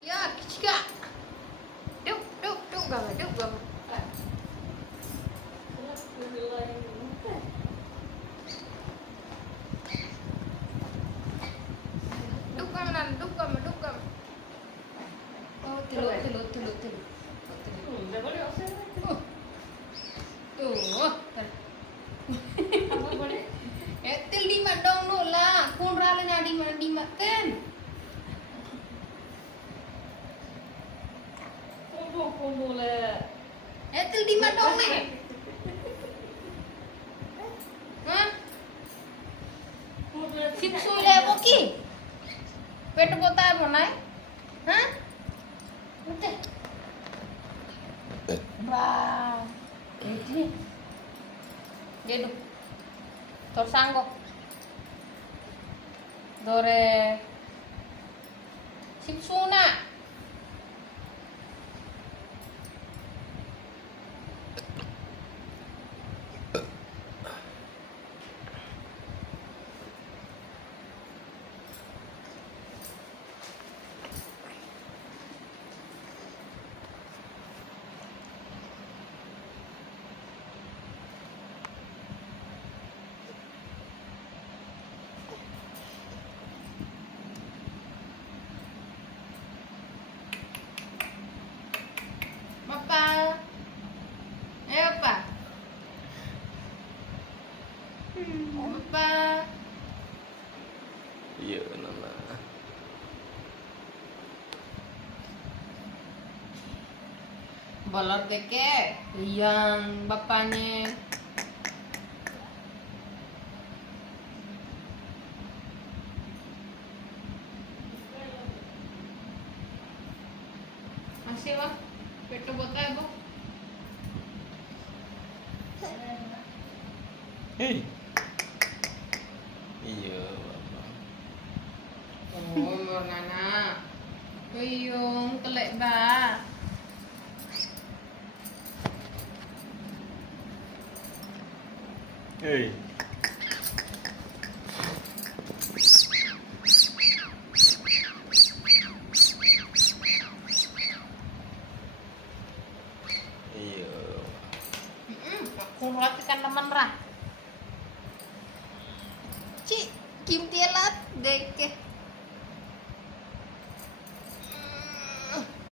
Ya, kicika. Duk, duk, duk, gama, duk, gama. Duk, gama, nan, duk, gama, duk, gama. Oh, tilu. Tuh, Etil di madong nu lah, kunral nya di makan. Kumpul le. Etil di madong nih. Hah? Sipsu le boki. Pet bota bonai. Hah? Udah. Wow. Ini. Geduk. Torsango. Dore. Sipsuna. Apa? Apa? Apa? Iya nama. Bolor keke yang bapaknya. Masih wah, peto botay bo. Hei. Iya bapak. Oh, mornana. Kuyung telek ba. Hei. Iya. Aku ngelakukan teman rah. Cik, kim tielat deke.